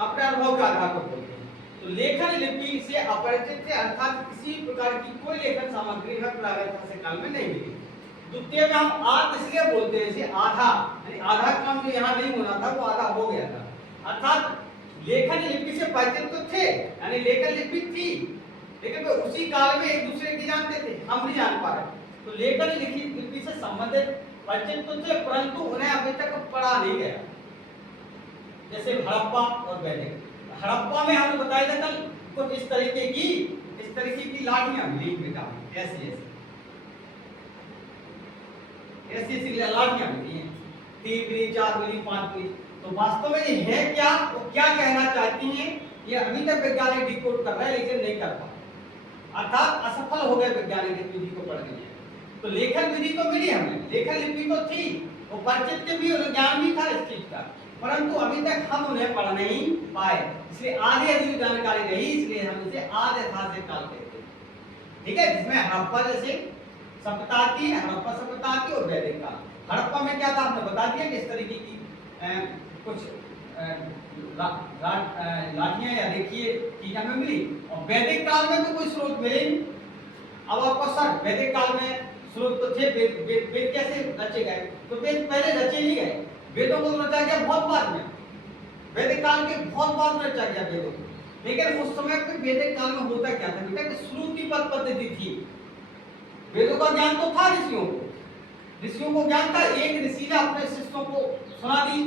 अपने अनुभव के आधार पर बोलते हैं। तो लेखन लिपि से अपरिचित थे, अर्थात किसी प्रकार की कोई लेखन सामग्री हमें प्रागैतिहासिक काल में नहीं मिली। द्वितीय में हम आध इसलिए बोलते हैं जैसे आधा, यानी आधा काम जो यहाँ नहीं होना था वो आधा हो गया था, अर्थात लेखन लिपि से परिचित तो थे, यानी लेखन लिपि थी, लेकिन वो उसी काल में एक दूसरे की जानते थे, हम नहीं जान पा रहे। तो लेखन लिपि से संबंधित परिचित तो थे, परंतु उन्हें अभी तक पढ़ा नहीं गया। जैसे हड़प्पा और वैदिक। हड़प्पा में हमने बताया था कल कुछ इस तरीके की लाठियां मिली बेटा, ऐसी लाठियां मिली हैं, 3 मिली, 4 मिली, 5 मिली। तो वास्तव में ये है क्या, वो क्या कहना चाहती हैं, ये अभी तक वैज्ञानिक डिकोड कर रहा है लेकिन नहीं कर पा, अर्थात असफल हो गए वैज्ञानिक इस विधि को पढ़ने में। तो लेखन विधि तो मिली हमें, लेखन लिपि तो थी, वो परिचित भी और ज्ञान भी था इस चीज का, परंतु अभी तक हम उन्हें पढ़ नहीं पाए, इसलिए आधी अधूरी जानकारी रही, इसलिए हम इसे आध ऐतिहासिक काल कहते हैं। ठीक है, जिसमें हड़प्पा जैसे सभ्यता आती है, हड़प्पा सभ्यता आती है और वैदिक काल। हड़प्पा में क्या था आपने बता दिया कि इस तरीके की कुछ लाठियां या रेखीय चीजें हमें मिली, और वैदिक काल में तो कोई स्रोत मिले नहीं। अब आपको सर वैदिक काल में स्रोत तो थे, वेद कैसे रचे गए, तो वेद पहले रचे नहीं गए, वेदों को रचा गया बहुत बाद में, वैदिक काल के बहुत बाद में रचा गया वेदों को। लेकिन उस समय पे वैदिक काल में होता क्या था बेटा, कि श्रुतिपद पद्धति थी, वेदों का ज्ञान तो था ऋषियों को ज्ञान था, एक ऋषि ने अपने शिष्यों को सुना दी,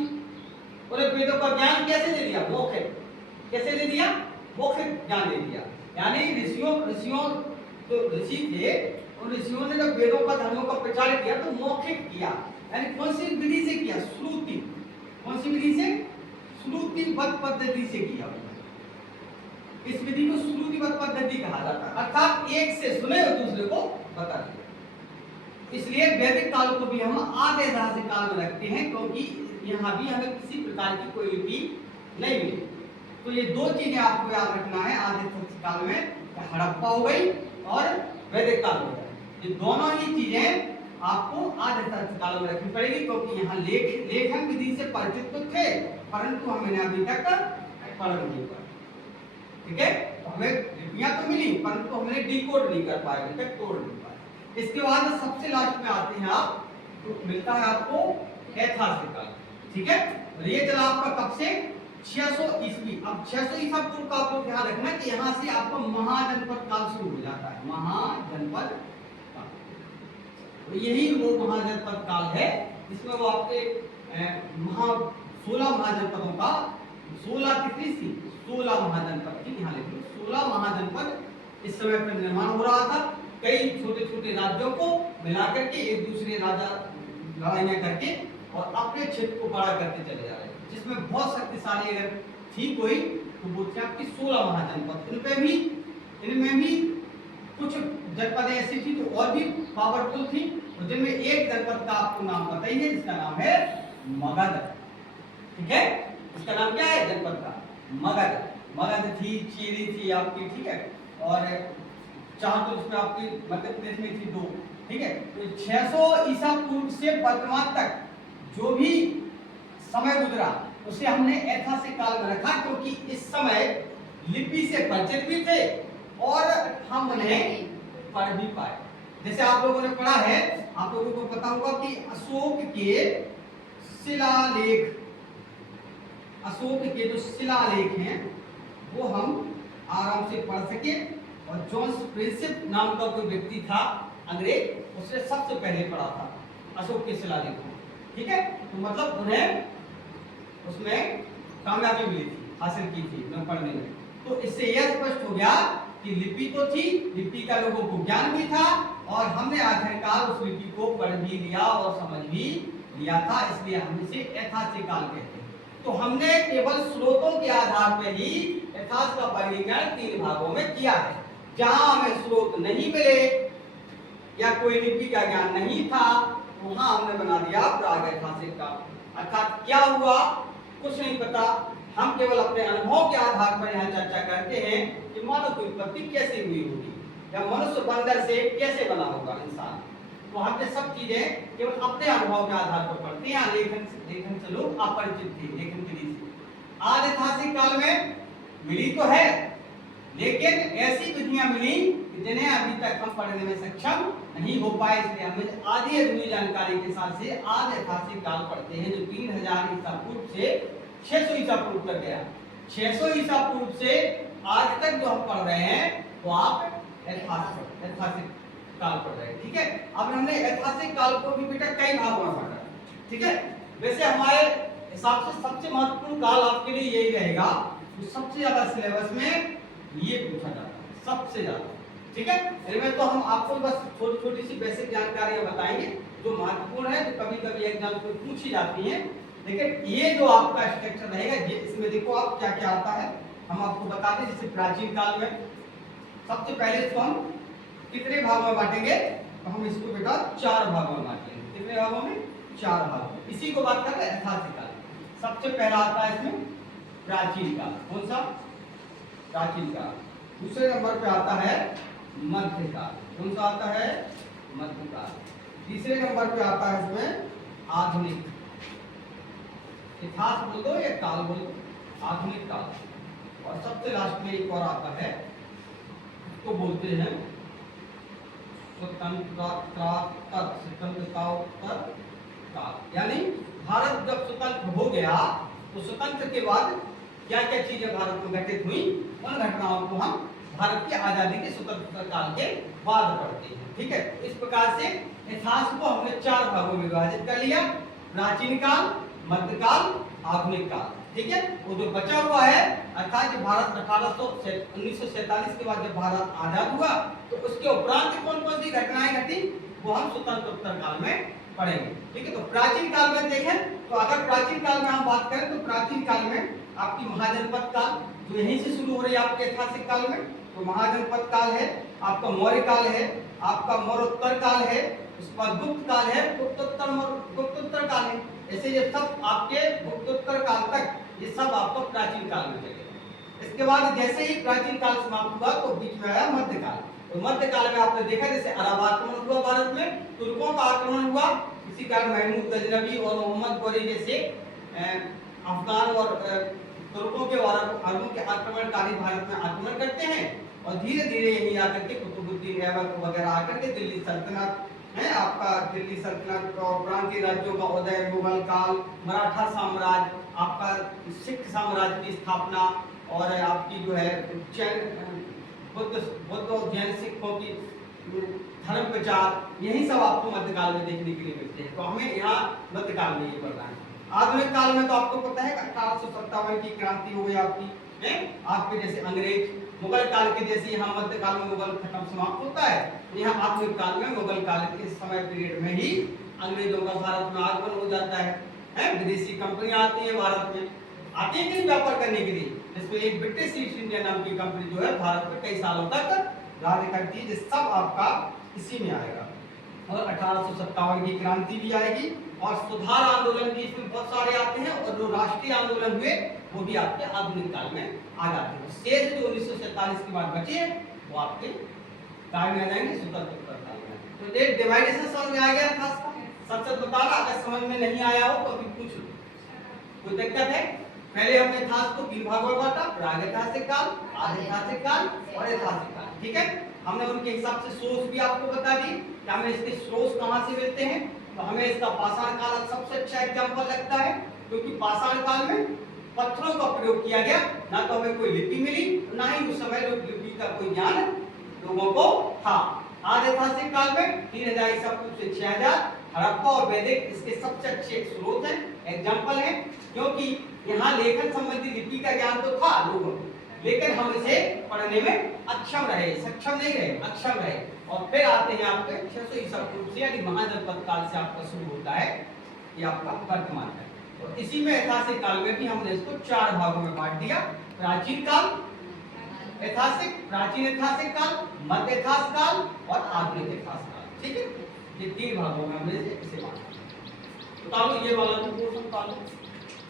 और वेदों का ज्ञान कैसे दे दिया, मौखिक, कैसे दे दिया, मौखिक ज्ञान दे दिया। यानी ऋषियों जो ऋषि थे, उन ऋषियों ने जब वेदों का धर्मों का प्रचार किया तो मौखिक किया, यानी कौन सी विधि से किया, श्रुति, कौन सी विधि से, श्रुतिबद्ध पद्धति से किया। इस विधि को श्रुतिबद्ध पद्धति कहा जाता है, अर्थात एक से सुने और दूसरे को बता दिया। इसलिए वैदिक काल को भी हम आधे ऐतिहासिक काल में रखते हैं, क्योंकि यहाँ भी हमें किसी प्रकार की कोई लिपि नहीं मिली। तो ये दो चीजें आपको याद रखना है आधे ऐतिहासिक काल में, हड़प्पा हो गई और वैदिक काल हो गया, ये दोनों ही चीजें आपको आधे ऐतिहासिक काल में रखनी पड़ेगी, क्योंकि यहाँ लेखन विधि से परिचित तो थे, परंतु हमने अभी तक पढ़ नहीं पाया। ठीक है, हमें लिपियां तो मिली, परंतु हमने डिकोड नहीं कर पाए, अभी तक तोड़ नहीं पाए। इसके बाद सबसे लास्ट में आते हैं आप, तो मिलता है आपको ऐतिहासिक काल। ठीक है, और ये चला आपका कब से, 600 ईस्वी। अब 600 ईसा पूर्व का आपको ध्यान रखना कि यहाँ से आपका महाजनपद काल शुरू हो जाता है, महाजनपद काल। तो यही वो महाजनपद काल है जिसमें वो आपके 16 महाजनपदों का, 16 कितनी थी, 16 महाजनपद थी, यहाँ लिख लो 16 महाजनपद इस समय पर निर्माण हो रहा था। कई छोटे छोटे राज्यों को मिलाकर के एक दूसरे राजा लड़ाइयां करके और अपने क्षेत्र को बड़ा करते चले जा रहे हैं, जिसमें बहुत शक्तिशाली अगर थी कोई तो वो थी आपकी 16 महाजनपद। इनमें भी कुछ जनपदें ऐसी थी जो और भी पावरफुल थी, और जिनमें एक जनपद का आपको नाम पता ही है, जिसका नाम है मगध। ठीक है, इसका नाम क्या है जनपद का, मगध थी, चीरी थी आपकी, ठीक है, और चाह तो इसमें आपकी मध्य प्रदेश में थी 2। ठीक है, तो 600 ईसा पूर्व से वर्तमान तक जो भी समय गुजरा उसे हमने ऐतिहासिक काल में रखा, क्योंकि इस समय लिपि से परिचित भी थे और हम उन्हें पढ़ भी पाए। जैसे आप लोगों ने पढ़ा है, आप लोगों को पता होगा कि अशोक के जो शिलालेख हैं वो हम आराम से पढ़ सके। और जॉन प्रिंसिप नाम का कोई व्यक्ति था अंग्रेज, उसने सबसे पहले पढ़ा था अशोक के शिलालेख को। ठीक है, तो मतलब उन्हें उसमें कामयाबी मिली थी, हासिल की थी उन्हें पढ़ने में। तो इससे यह स्पष्ट हो गया कि लिपि तो थी, लिपि का लोगों को ज्ञान भी था, और हमने आखिरकार उस लिपि को पढ़ भी लिया और समझ भी लिया था, इसलिए हम इसे ऐतिहासिक काल कहते हैं। तो हमने केवल स्रोतों के आधार पर ही इतिहास का वर्गीकरण 3 भागों में किया है। जहां हमें स्रोत नहीं मिले या कोई लिपि का ज्ञान नहीं था, वहां हमने बना दिया प्रागैतिहासिक काल। अर्थात क्या हुआ कुछ नहीं पता, हम केवल अपने अनुभव के आधार पर यहाँ चर्चा करते हैं कि मानव की उत्पत्ति कैसे हुई होगी, या मनुष्य बंदर से कैसे बना होगा इंसान। तो हमने सब चीजें केवल अपने अनुभव के आधार पर पढ़ते हैं। लेखन से लोग अपरिचित थे, लेखन विधि से। आदि ऐतिहासिक काल में मिली तो है, लेकिन ऐसी विधियां मिली जिन्हें अभी तक हम पढ़ने में सक्षम नहीं हो पाए, इसलिए हमें आधी अधूरी जानकारी के साथ से आदि ऐतिहासिक काल पढ़ते हैं, जो 3000 ईसा पूर्व से 600 ईसा पूर्व तक गया। 600 ईसा पूर्व से आज तक जो हम पढ़ रहे हैं वो आप ऐतिहासिक काल पढ़ रहे हैं, ठीक है। अब हमने ऐतिहासिक काल को भी बेटा कई भागों में बांटा, ठीक है। वैसे हमारे हिसाब से सबसे महत्वपूर्ण काल आपके लिए यही रहेगा, तो सबसे ज्यादा सिलेबस में ये पूछा जाता है, सबसे ज्यादा, ठीक है। इनमें तो हम आपको बस छोटी छोटी सी बेसिक जानकारियां बताएंगे जो महत्वपूर्ण है, जो कभी कभी एग्जाम में पूछी जाती हैं। लेकिन ये जो आपका स्ट्रक्चर रहेगा, ये इसमें देखो आप क्या क्या आता है, हम आपको बता दें। जैसे प्राचीन काल में सबसे पहले इसको हम कितने भागों में बांटेंगे, तो हम इसको बेटा 4 भागों में बांटेंगे। कितने भागों में? 4 भागों। इसी को बात कर रहे हैं ऐतिहासिक काल। सबसे पहला आता है इसमें प्राचीन काल। कौन सा? प्राचीन काल। दूसरे नंबर पे आता है मध्यकाल। कौन सा आता है? मध्यकाल। तीसरे नंबर पे आता है इसमें आधुनिक। इतिहास बोल दो या काल बोल दो, आधुनिक काल। और सबसे लास्ट में एक और आता है, इसको बोलते हैं स्वतंत्रता काल। यानी भारत जब स्वतंत्र हो गया तो स्वतंत्र के बाद क्या क्या चीजें भारत में घटित हुई, उन घटनाओं को हम भारत की आजादी के स्वतंत्रता काल के बाद पढ़ते हैं, ठीक है। इस प्रकार से इतिहास को हमने 4 भागों में विभाजित कर लिया, प्राचीन काल, मध्यकाल, आधुनिक काल, ठीक है। वो जो बचा हुआ है, अर्थात जब भारत 1947 के बाद जब भारत आजाद हुआ तो उसके उपरांत कौन कौन सी घटनाएं घटी, वो हम स्वतंत्रोत्तर काल में पढ़ेंगे, ठीक है। तो प्राचीन काल में देखें तो अगर प्राचीन काल में हम बात करें तो प्राचीन काल में आपकी महाजनपद काल जो यहीं से शुरू हो रही है आपके ऐतिहासिक काल में, तो महाजनपद काल है, आपका मौर्य काल है, आपका मौर्योत्तर काल है, उसके बाद गुप्त काल है, गुप्तोत्तर काल है। ऐसे ये सब आपके गुप्तोत्तर काल तक ये सब आपको प्राचीन काल में चलेगा। इसके बाद जैसे ही प्राचीन काल समाप्त हुआ तो बीच में आया मध्यकाल। तो मध्यकाल में आपने देखा जैसे अरब आक्रमण हुआ भारत में, तुर्कों का आक्रमण हुआ, इसी कारण महमूद गजनवी और मोहम्मद गौरी जैसे अफगान और तुर्कों के अरबों के आक्रमणकारी भारत में आक्रमण करते हैं, और धीरे धीरे यही आकर के कुतुबुद्दीन ऐबक वगैरह आकर के दिल्ली सल्तनत है, आपका दिल्ली सल्तनत और प्रांतीय राज्यों का उदय, मुगल काल, मराठा साम्राज्य, आपका सिख साम्राज्य की स्थापना, और आपकी जो है बुद्ध और जैन सिखों की धर्म प्रचार, यही सब आपको मध्यकाल में देखने के लिए मिलते हैं। तो हमें यहाँ मध्यकाल में ये पढ़ना है। आधुनिक काल में तो आपको पता है 1857 की क्रांति हो गई आपकी, है आपके जैसे अंग्रेज, मुगल काल के जैसे यहाँ मध्यकाल में मुगल खत्म समाप्त होता है, तो यहाँ आधुनिक काल में मुगल काल के समय पीरियड में ही अंग्रेजों का भारत में आगमन हो जाता है। विदेशी कंपनियां आती है भारत में, आती है व्यापार करने के लिए, जिसमें एक ब्रिटिश ईस्ट इंडिया नाम की कंपनी जो है भारत में कई सालों तक राज्य करती है, जिस सब आपका इसी में आएगा। और 1857 की क्रांति भी आएगी, और सुधार आंदोलन भी इसमें बहुत सारे आते हैं, और जो राष्ट्रीय आंदोलन हुए वो भी आपके आधुनिक काल में आ जाते हैं। शेष जो 1947 के बाद बचे वो आपके काल में आ जाएंगे, स्वतंत्रता काल में। तो ये डिवाइडेशन समझ में आ गया था, सच सच बताना, अगर समझ में नहीं आया हो तो अभी पूछ लो, कोई दिक्कत है? पहले हमने इतिहास को 3 भागों में बांटा, प्रागैतिहासिक काल, आधैतिहासिक काल और ऐतिहासिक काल, ठीक है। हमने उनके हिसाब से सोर्स भी आपको बता दी कि हमें इसके सोर्स कहाँ से मिलते हैं। तो हमें इसका पाषाण काल सबसे अच्छा एग्जांपल लगता है, क्योंकि पाषाण काल में पत्थरों का प्रयोग किया गया, ना तो हमें कोई लिपि मिली, ना ही उस समय लिपि का कोई ज्ञान लोगों को था। आधैतिहासिक काल में 3000 ईसा पूर्व से 6000, हड़प्पा और वैदिक इसके सबसे अच्छे स्रोत हैं, एग्जाम्पल हैं, क्योंकि यहाँ लेखन संबंधी लिपि का ज्ञान तो था लोगों को, लेकिन हम इसे पढ़ने में अक्षम रहे, सक्षम नहीं रहे, अक्षम रहे। और फिर आते हैं आपके 600 ईसा पूर्व से, यानी महाजनपद काल से आपका शुरू होता है, ये आपका वर्तमान है। और इसी में ऐतिहासिक काल में भी हमने इसको 4 भागों में बांट दिया, प्राचीन काल, ऐतिहासिक, प्राचीन ऐतिहासिक काल, मध्य ऐतिहासिक काल और आधुनिक ऐतिहासिक काल, ठीक है। ये 3 भागों में हमने इसे बांटा। तो ये वाला तो